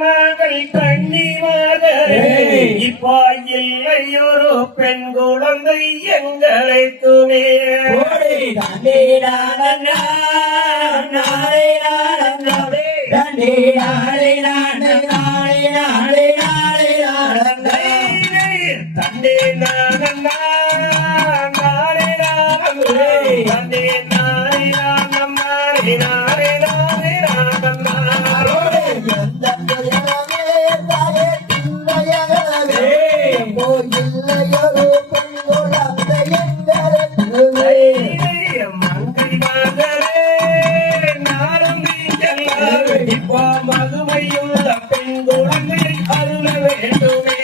மகள் கண்ணிவாக இப்போ இல்லையொரு பெண் குழந்தை எங்களை துணே தண்டே நானே மதுமையுள்ள பெண் குழந்தை அருள வேண்டுமே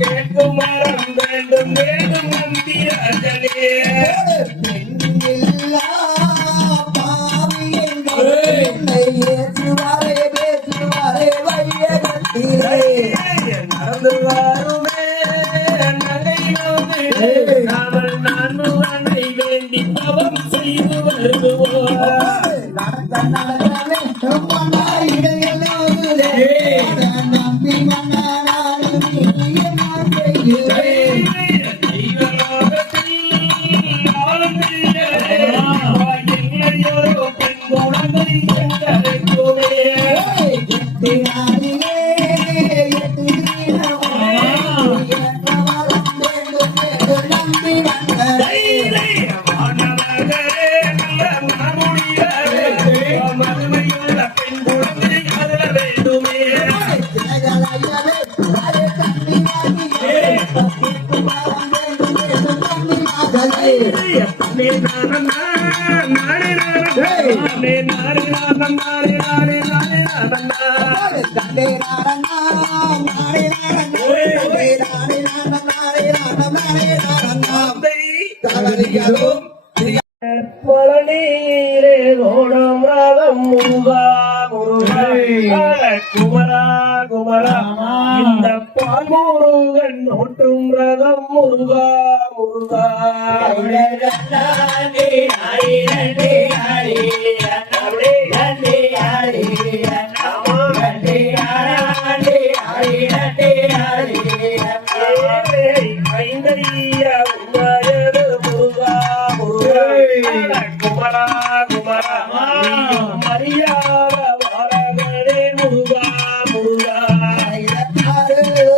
கேட்கும் மரம் வேண்டும் வேண்டும் நம்பியார்களே நடந்து வாருமே நாமல் நான் உன்னை வேண்டி பவம் செய்து வருவோம் பழனியிலே ஓடும் ராகம் முருகா முருகா குமரா குமரா இந்த பால்முருகன் ஓட்டும் ரதம் முருகா முருகா ஐந்தரியா உன்னாயது முருகா முருகா குமரா குமரா மரியாத வாரங்களே முருகா முருகா முருகா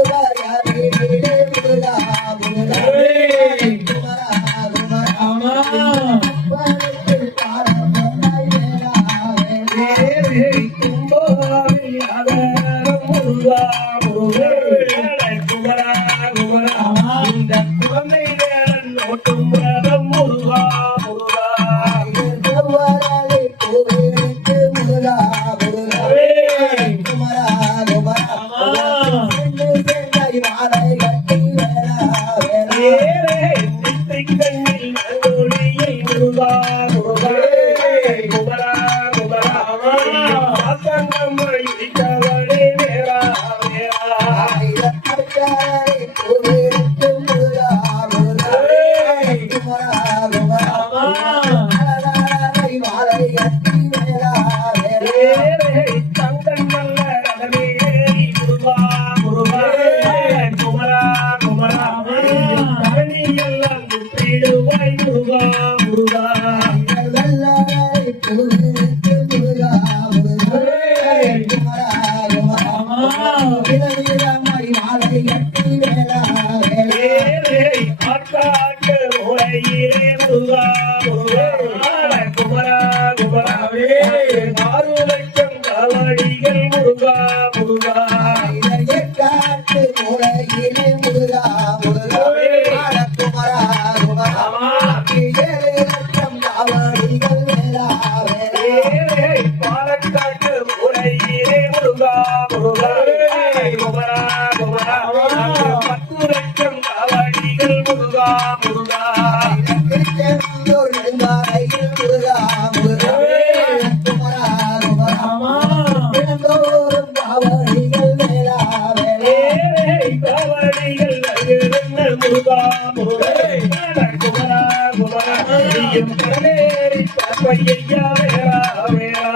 முருகா முருகா குமரா குமரா நீயும் கடலேறி பார்ப்பையா வேறா வேறா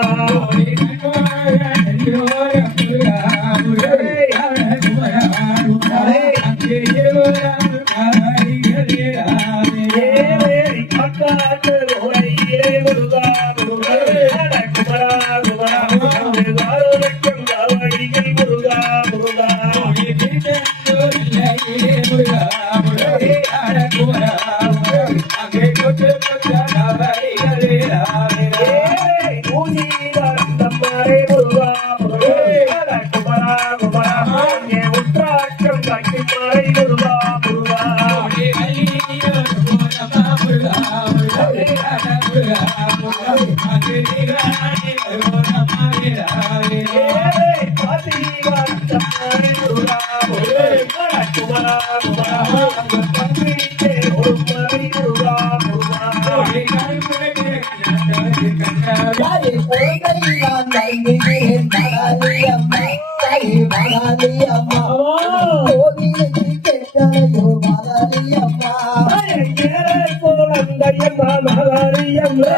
ஏறி காக்காட்டு உரையிலே முருகா முருகா குமரா குமரா ஆரோக்கியம் காவடிகள் முருகா முருகா ஊசிதம்மாரே முருகா முருகா குமரா குமரா உற்றாட்டம் காட்சிமாரை முருகா முருகா பாசிதம்மாரே முருகா முருகா குமரா குமரா பத்திரிக்கை ஒரு மறை முருகா முருகா குழந்தையம்மா மகாரியம்மா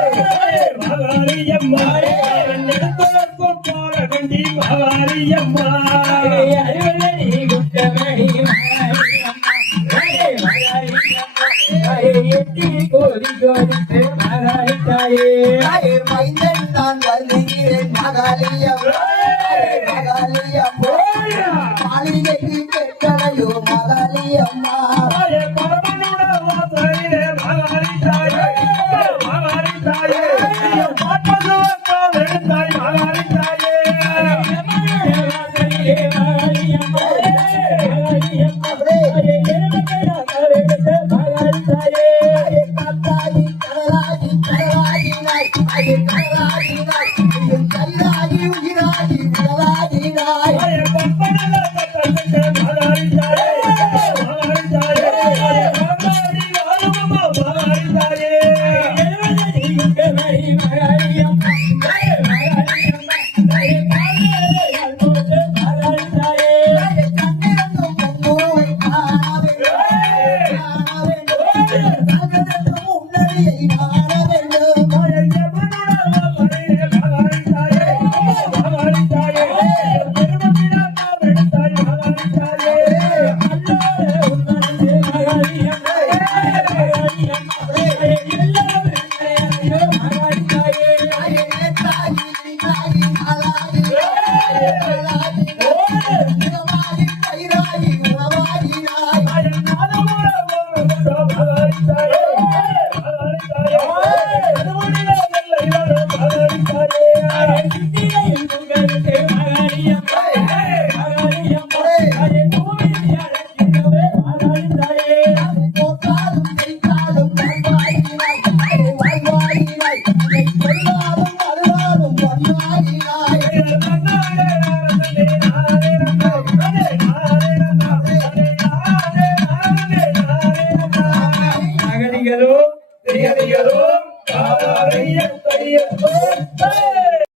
மகாரியம்மா போலகண்டி மகாரியம்மா கோரி கோரி மைந்தன் நான் வருகிறேன் மகாலியம்மா மகாலியம்மா மாளிகைக்கு கேட்கலையோ மகாலியம்மா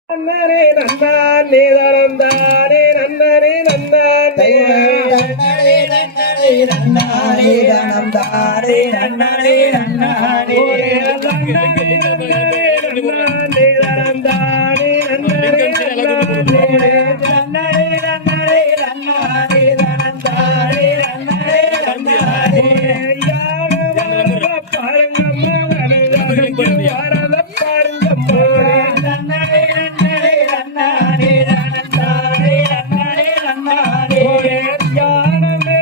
நன்னரே நன்னானே நந்தானே நன்னரே நன்னானே நன்னரே நன்னரே நன்னாரே நந்தாரே நன்னரே நன்னாரே நன்னானே நன்னானே நந்தானே நன்னரே நன்னானே நன்னரே நன்னரே நன்னாரே நந்தாரே நன்னரே நன்னாரே யாரவ பாருங்கம்மா வரத பாருங்கம்மா நன்னரே நன்னரே நன்னாரே நந்தாரே நன்னரே நன்னாரே யானமே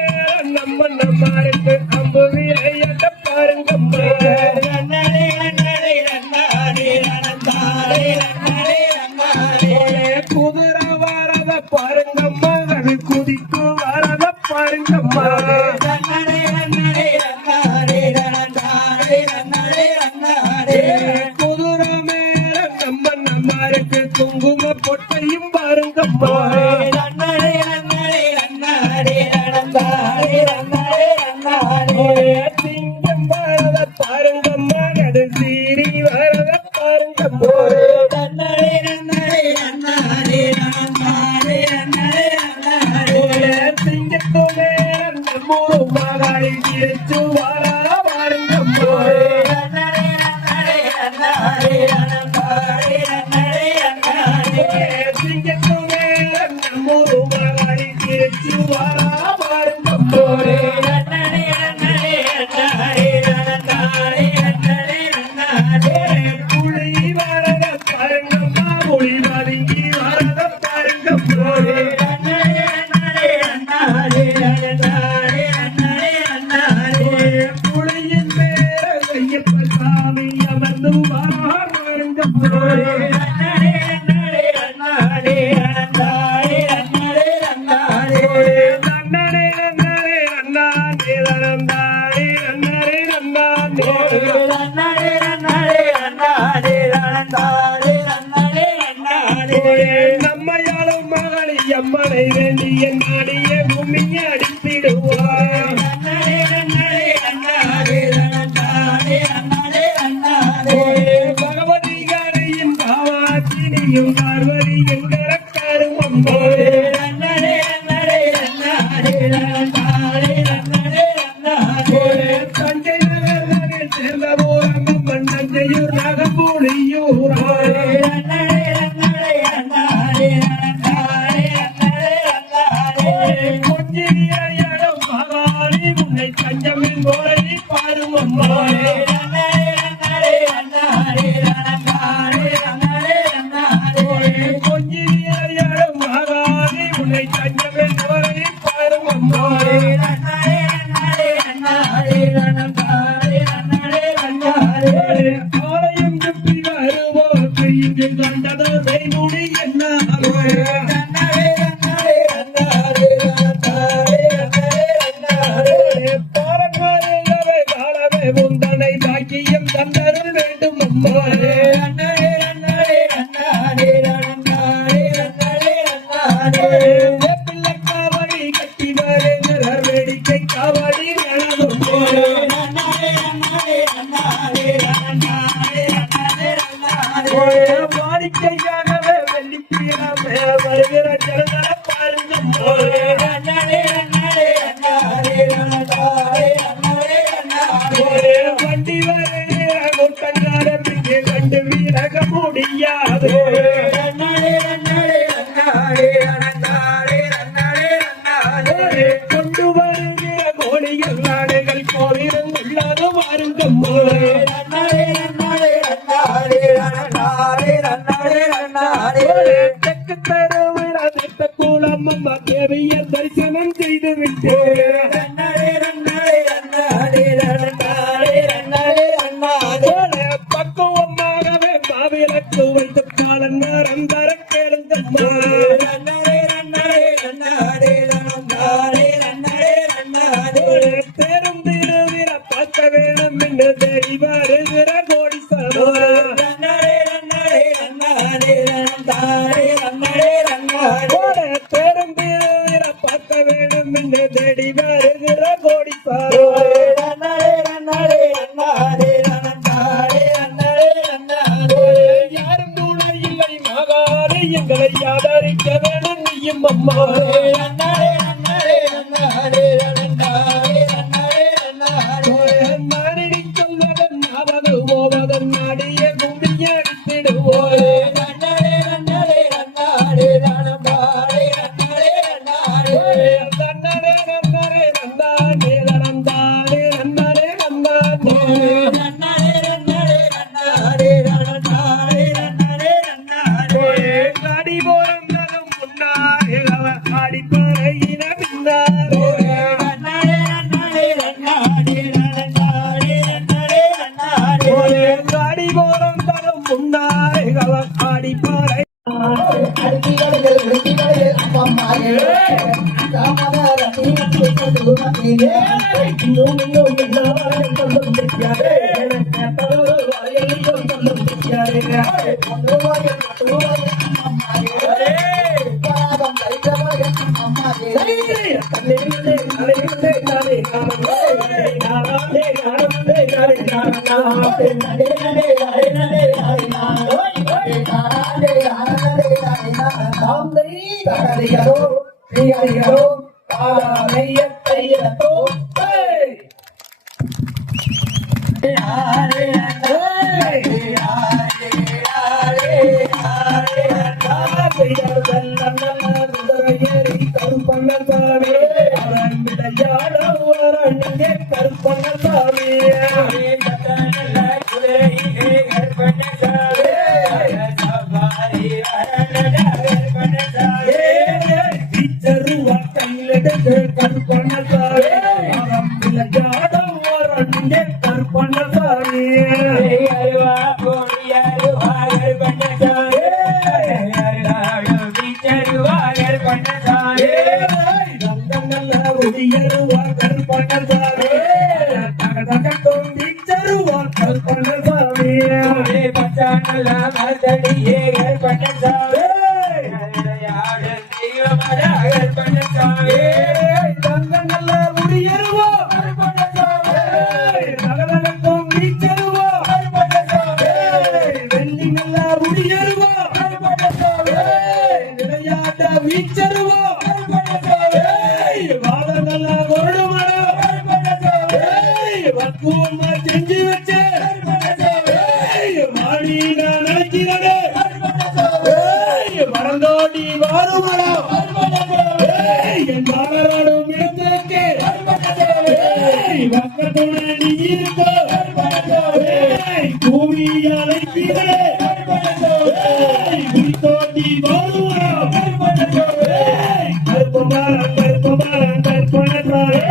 நம்ம நம்மாருக்கு அம்புவியட்ட பாருங்கம்மா நன்னரே நன்னரே நன்னாரே நந்தாரே நன்னரே நன்னாரே குதிரை வரத பாருங்கம்மா அது குதிக்கு வரத பாருங்கம்மா நன்னரே நன்னரே நன்னாரே நந்தாரே நன்னரே நன்னாரே குதிரை மேல நம்ம நம்மாருக்கு குங்கும பொட்டையும் பாருங்கம்மா நன்னரே நன்னரே நன்னாரே நந்தாரே நன்னரே நன்னாரே சிங்கம் வரத பாருங்கம்மா அது சீரி வரத பாருங்கம்மா நன்னரே நன்னரே நன்னாரே நந்தாரே நன்னரே நன்னாரே சிங்கத்து மேல நம்மூரு மகாளி திருச்சுவாரா பாருங்கம்மா நன்னடே நன்னடே நன்னாரே நனந்தாரே நன்னடே நன்னாரே சிங்கத்துமே நம்மூரு மகாளி திருச்சுவாரா பாருங்கம்மா நன்னடே நன்னடே நன்னாரே நனந்தாரே நன்னடே நன்னாரே புலி வரத பாருங்கம்மா புலி வதங்கி வரத பாருங்கம்மா நன்னடே நன்னடே நன்னாரே நனந்தாரே நன்னடே நன்னாரே புலியின் பேர ஐயப்ப சாமி அமர்ந்து பாருங்கம்மா நன்னடே நன்னடே நன்னாரே நனந்தாரே நன்னடே நன்னாரே நன்னரே நன்னரே நன்னானே நனந்தானே நன்னரே நன்னானே நன்னடே நன்னடே நன்னாரே நனந்தாரே நன்னடே நன்னாரே நம்மையாளும் மகளி அம்மனை வேண்டி என் நாடிய பூமியை அடித்திடுவார் நன்னடே நன்னடே நன்னாரே நனந்தாரே நன்னடே நன்னாரே பகவதி கரையின் பாவாத்தினியும் பார்வதி என்கிற கருமம்போரே நன்னடே நன்னடே நன்னாரே நனந்தாரே நன்னடே நன்னாரே தஞ்சை நகரில் சேர்ந்த போரங்கம்மன் தஞ்சையூர் நகம்புலியூராரே நன்னடே நன்னடே நன்னாரே நனந்தாரே நன்னடே நன்னாரே கொஞ்சியம் மகாளி உன்னை தஞ்சமின் போரை பாரும் அம்மாளே நன்னடே நன்னடே நன்னாரே நனந்தாரே நன்னடே நன்னாரே கொஞ்சியம் மகாளி உன்னை தஞ்சமின் போரை பாரும் அம்மாளே நன்னடே நன்னடே நன்னாரே நனந்தாரே நன்னடே நன்னாரே ஆலயம் சுற்றி வருவோர்க்கு இங்கு கண்டது செய்முடி என்னாரோ நன்னடே நன்னடே நன்னாரே நனந்தாரே நன்னடே நன்னாரே பாரங்கரை காலவே உந்தனை பாக்கியம் தந்தருள் வேண்டும் அம்மாளே நன்னடே நன்னடே நன்னாரே நனந்தாரே நன்னடே நன்னாரே பிள்ளை காவடி கட்டி வருகிறார் வேடிக்கை காவடி எனதும் நன்னடே நன்னடே நன்னாரே நனந்தாரே நன்னடே நன்னாரே வாடிக்கையாகவே வெள்ளிக்கிழமை வருகிற ஜனதா பாருங்கம்மா நன்னடே நன்னடே நன்னாரே நனந்தாரே நன்னடே நன்னாரே வண்டி வருகிற கூட்டங்காரர் இங்கே கண்டு வீரக முடியாது நன்னடே நன்னடே நன்னாரே நனந்தாரே நன்னடே நன்னாரே கொண்டு வருகிற கோழிகள் நாடுகள் கோவிலும் உள்ளது வாருங்கம்மா நன்னடே நன்னடே நன்னாரே நனந்தாரே நன்னடே நன்னாரே தெற்கு தெருவில் அதிர்த்த கூலம் அம்மா தேவிய தரிசனம் செய்து விட்டு நன்னடே நன்னடே நன்னாரே நனந்தாரே நன்னடே நன்னாரே பக்குவமாகவே மாவிளக்கு வைத்து காலன் நேரம் தர கேளுங்கம்மா நன்னடே நன்னடே நன்னாரே நனந்தாரே நன்னடே நன்னாரே பெரும் திருவிழா பார்க்க வேணும் என்று தேடி வருகிற கோடிசமா நன்னடே நன்னடே நன்னாரே நனந்தாரே நன்னடே நன்னாரே பெரும் திருவிழா பார்க்க வேணும் என்று தேடி வருகிற கோடிசமா நன்னடே நன்னடே நன்னாரே நனந்தாரே நன்னடே நன்னாரே யாரும் துணை இல்லை மகாளி எங்களை ஆதரிக்க வேணும் நீயும் அம்மா நன்னடே நன்னடே நன்னாரே நனந்தாரே நன்னடே நன்னாரே நாடி சொல்வதன் ஆவது போவதன் நாடிய கும்பிய அடித்திடுவோரே நன்னடே நன்னடே நன்னாரே நனந்தாரே நன்னடே நன்னாரே நன்னரே நன்னரே நந்தானே நந்தானே நன்னரே நந்தானே நன்னடே நன்னடே நன்னாரே நனந்தாரே நன்னடே நன்னாரே நாடி போறங்களும் முன்னாரே அடிப்பறையின பின்னாரே நன்னடே நன்னடே நன்னாரே நனந்தாரே நன்னடே நன்னாரே நாடி போறங்களும் முன்னாரே அடிப்பறை அடிக்கிகள் வெட்டிகள் அம்மாயே காமதார நீக்கு துமத்திலே இன்னும் எல்லாரும் சொல்லும் தெரியாதே எனக்கு எப்போது வாயையும் சொல்லும் தெரியாதே ஒன்றுவாய் அம்மாயே பாதம் கைதவாய் அம்மாயே தன்னிலே நாளே நாளே நாளே நாளே நாளே நாளே நாளே நடே நடே நடே நடே நடே நடே நடே தகதிகளோ பிரியடிகளோ காலையத்தையத்தோ கருப்பண்ணசாமி அவன் விளையாட உணரணியே கருப்பண்ணசாமி கையிலெடுத்து கருப்பண்ணசாமி அவன் விளையாட உணரணியே கருப்பண்ணசாமி செஞ்சு வச்ச மறந்தோடி வாருமடம் என் மலரோடும் இடத்திற்கு பக்கத்துடன் நீ இருக்க பூமி அழைப்பீர்களே தோண்டி வாருமடம் கற்பமாரம் கற்பமாரம் கற்பனசாமி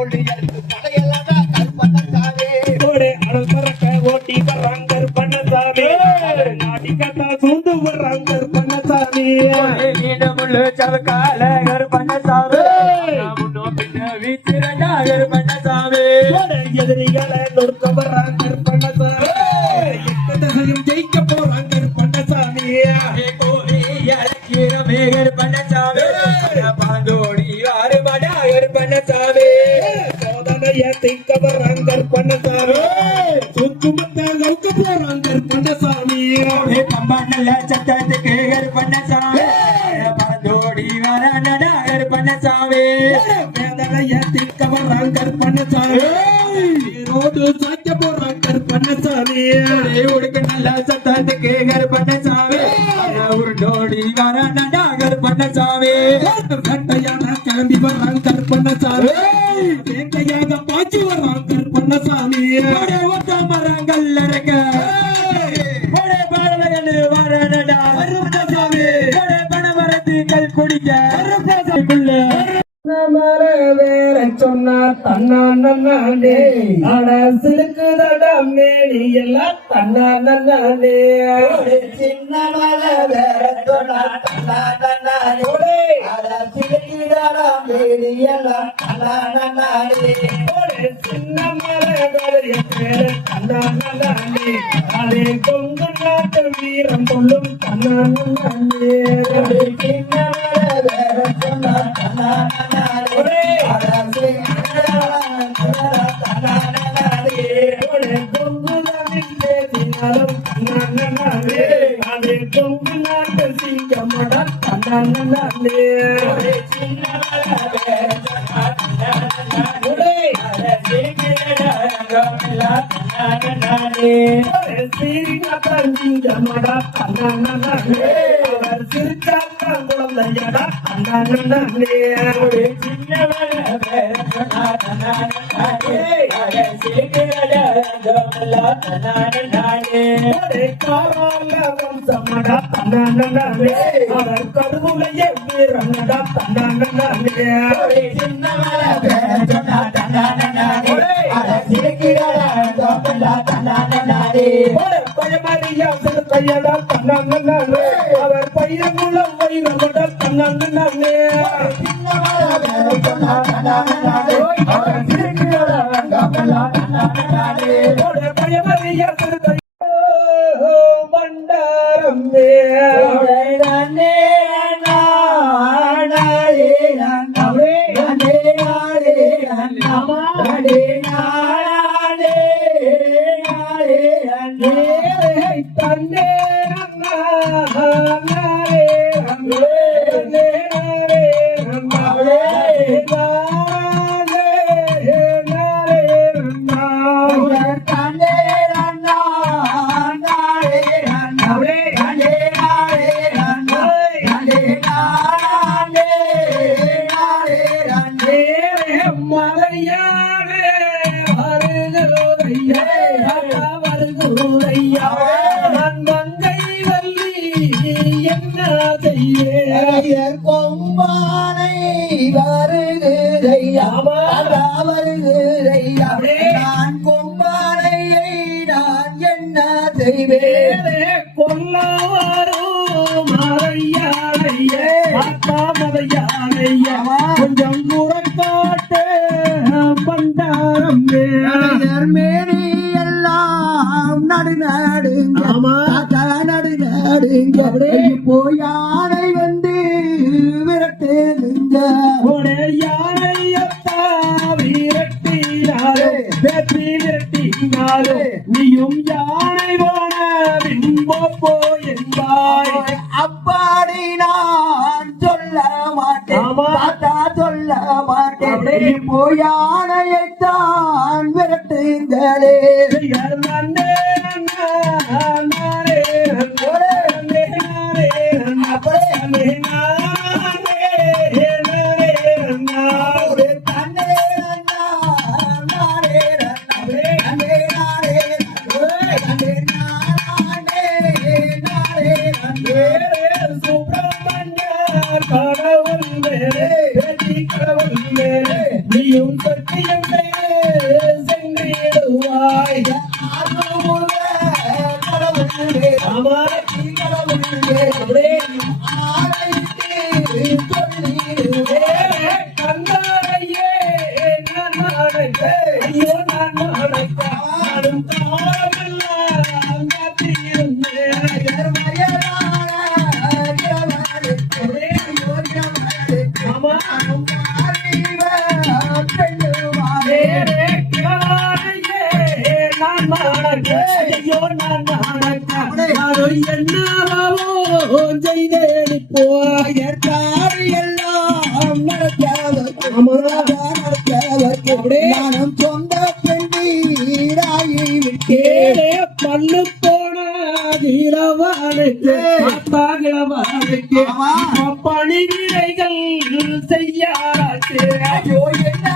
ஓடி வரம் கற்பனசாமி எதிரிகளை நொறுக்க வர்றாங்க கற்பனசாமி ஜெயிக்க போறாங்க கற்பனசாமி சோதனைய திக்க வர்றாங்க கற்பனசாமி சுற்றுமத்த கவுக்க போறாங்க கற்பனசாமி கம்பாண்டல சத்தத்துக்கு கருப்பண்ணசாமி பறந்தோடி வரானடா கருப்பண்ணசாமி வேதனைய திக்க வர்றாங்க கற்பனசாமி ரோடு சாய்க்க போறாங்க கற்பனசாமி உடுக்கு நல்ல சத்தத்துக்கு கருப்பண்ணசாமி உருண்டோடி வரானடா கருப்பண்ணசாமி வேட்டையான கிளம்பி வர்றாங்க கற்பனசாமி வேட்டையாக பாய்ச்சி வர்றாங்க கற்பனசாமி ஒத்த மரங்கள் இருக்க பாடல்கள் வரானடா கருப்பண்ணசாமி பணமரத்துக்கள் குடிக்க வேற சொன்னா தன்னா நன்னாண்டே ஆனா சிலுக்குதடா மேனி எல்லாம் தன்னா நன்னாண்டே சின்ன மலை வேற சொன்னா தன்னா நன்னாடே அட சிலுக்குதடா மேனி எல்லாம் தன்னா நன்னாடே சின்ன மலை தன்னா நன்னாண்டே அதே கொங்கு நாட்டு வீரம் சொல்லும் தன்னா நன்னாண்டே சின்ன மலை வேற சொன்னா தன்னா நன்னாடே அட சிலுக்குதடா தன்னா நன்னாடே கொங்கு நாட்டில் பேசினாலும் தன்னா நன்னாண்டே அதே கொங்கு நாட்டு சிங்கமடா தன்னா நன்னாண்டே சின்ன மலை வேற சொன்னா தன்னா நன்னாடே சிங்கமடா தன்னா நன்னாண்டே அவர் சிரிச்சாத்தான் குழந்தையடா தன்னா நன்னாண்டே வம்சமடா தன்னா நன்னாண்டே அவர் கருவுலையே வீரனடா தன்னா நன்னாண்டே பயமறியா கையடா தன்னா நன்னாண்டே அவர் பையங்குளம் வைரமடா தன்னா நன்னாண்டே சின்ன பயமறிய திருத்தை மண்டாரம் தன்னே கொம்பானை வருகையா வருகையா நான் கொம்பானையை நான் என்ன செய்வேன் கொல்லவாரோ மறையானையே கொஞ்சம் முறக்காட்டு பண்டாரம் மேரி எல்லாம் நடு நடுங்க நடுங்க போயானை வந்து விரட்டுங்க யானையத்தா விரட்டினாரோ வெற்றி விரட்டினாரோ நீயும் யானை போன பின்போ என்பாய் அப்பாடி நான் சொல்ல மாட்டேன் தாத்தா சொல்ல மாட்டேன் போயானையைத்தான் விரட்டுங்களே நீயும் சத்தியம் சென்றிடுவாய் கந்தாரையே நான் ஐயோ நான் நானும் தாமெல்லாம் என்னவோ செய்தேன் போயாறு எல்லாம் நானும் சொந்த பெண்ணீராயி விட்டே பல்லு போன இளவானுக்கு பணிவிடைகள் செய்யாச்சு ஐயோ என்ன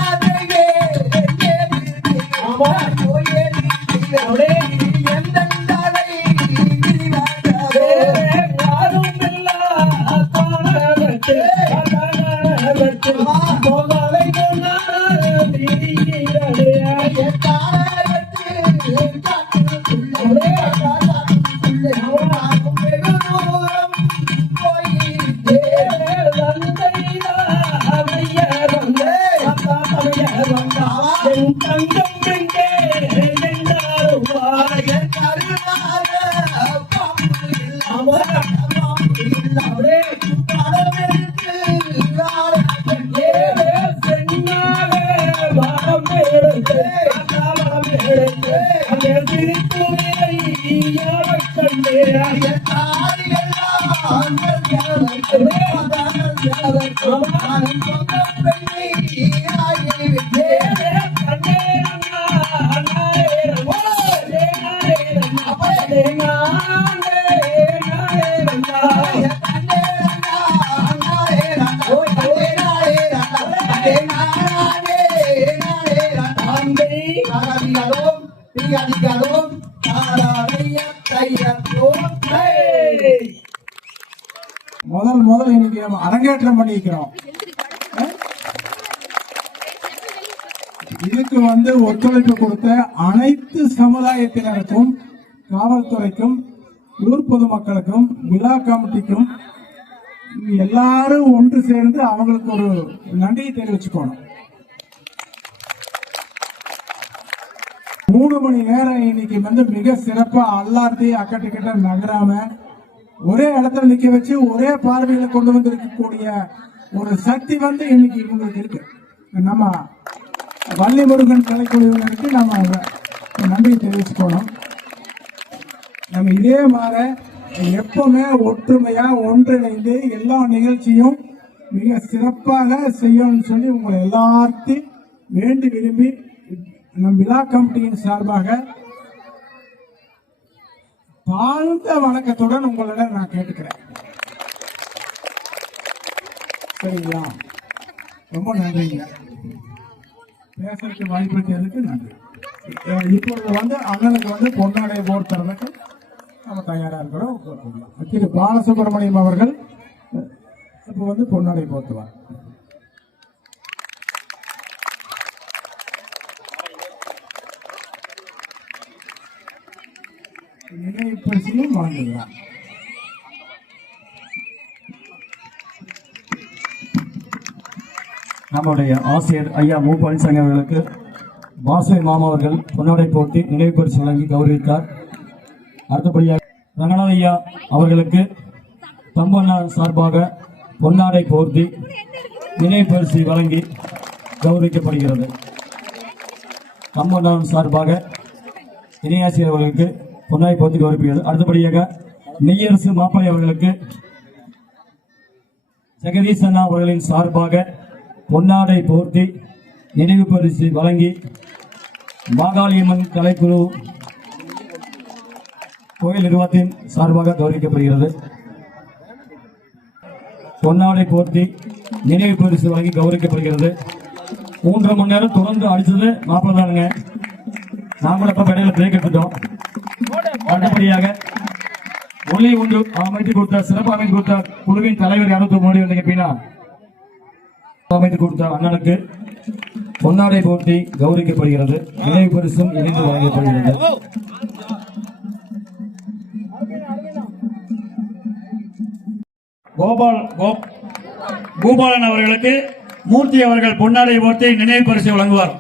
முதல் இன்னைக்கு நம்ம அரங்கேற்றம் பண்ணிக்கிறோம். இதுக்கு ஒத்துழைப்பு கொடுத்த அனைத்து சமுதாயத்தினருக்கும், காவல்துறைக்கும், ஊர் பொதுமக்களுக்கும், விழா கமிட்டிக்கும் எல்லாரும் ஒன்று சேர்ந்து அவங்களுக்கு ஒரு நன்றியை தெரிவிச்சுக்கணும். மணி நேரம் இன்னைக்கு வந்து மிக சிறப்பா அல்லாத்தி அக்கட்டுக்கிட்ட நகராம ஒரே இடத்துல நிக்க வச்சு ஒரே பார்வையில கொண்டு வந்திருக்கக்கூடிய ஒரு சக்தி வந்து இன்னைக்கு இவங்களுக்கு இருக்கு. நம்ம வள்ளி முருகன் கலைக்குழுவினருக்கு நம்ம நன்றி தெரிவிச்சுக்கணும். நம்ம இதே மாதிரி எப்பவுமே ஒற்றுமையா ஒன்றிணைந்து எல்லா நிகழ்ச்சியும் மிக சிறப்பாக செய்யணும்னு சொல்லி உங்களை எல்லாத்தையும் வேண்டி விரும்பி நம் விழா கமிட்டியின் சார்பாக தாழ்ந்த வணக்கத்துடன் உங்களிடம் நான் கேட்டுக்கிறேன். சரிங்களா? ரொம்ப நன்றிங்க. பேசுறதுக்கு வாய்ப்பளித்ததுக்கு நன்றி. இப்பொழுது வந்து அண்ணனுக்கு வந்து பொன்னாடை போர்த்துறதுக்கு நம்ம தயாரா இருக்கிறோம். திரு பாலசுப்ரமணியம் அவர்கள் இப்போ வந்து பொன்னாடை போர்த்துவார். நினைவு பரிசையும் வாங்குகிறார். நம்முடைய ஆசிரியர் ஐயா மு பழனிசாமி அவர்களுக்கு வாசவி மாமா அவர்கள் பொன்னாடை போட்டி நினைவு பரிசு வழங்கி கௌரவித்தார். அடுத்தபடியாக ரங்கநாத ஐயா அவர்களுக்கு தம்பண்ணா சார்பாக பொன்னாடை போர்த்தி நினைவு பரிசு வழங்கி கௌரவிக்கப்படுகிறது. தம்பண்ணா சார்பாக இணையாசிரியர் அவர்களுக்கு பொன்னாடை போர்த்தி கௌரவிக்கிறது. அடுத்தபடியாக நெய்யரசு மாப்பிள்ளை அவர்களுக்கு ஜெகதீசண்ணா அவர்களின் சார்பாக பொன்னாடை போர்த்தி நினைவு பரிசு வழங்கி மாகாளியம்மன் கலைக்குழு கோயில் நிர்வாகத்தின் சார்பாக கௌரவிக்கப்படுகிறது. பொன்னாடை போர்த்தி நினைவு பரிசு வழங்கி கௌரவிக்கப்படுகிறது. 3 மணி நேரம் தொடர்ந்து அடிச்சது மாப்பிள்ளை தானுங்க. நான் கூட இப்ப இடையில பிரேக் எடுத்துட்டோம். அடுத்தபடியாக ஒளி ஒன்று அமைத்து கொடுத்த சிறப்பு அமைத்து கொடுத்த குழுவின் தலைவர் யாரும் முன்னாடி வந்தீங்க அப்படின்னா அமைத்து கொடுத்த அண்ணனுக்கு பொன்னாடை போட்டி கௌரவிக்கப்படுகிறது. நினைவு பரிசும் இணைந்து வழங்கப்படுகிறது. பூபாலன் அவர்களுக்கு மூர்த்தி அவர்கள் பொன்னாடை போட்டி நினைவு பரிசு வழங்குவார்.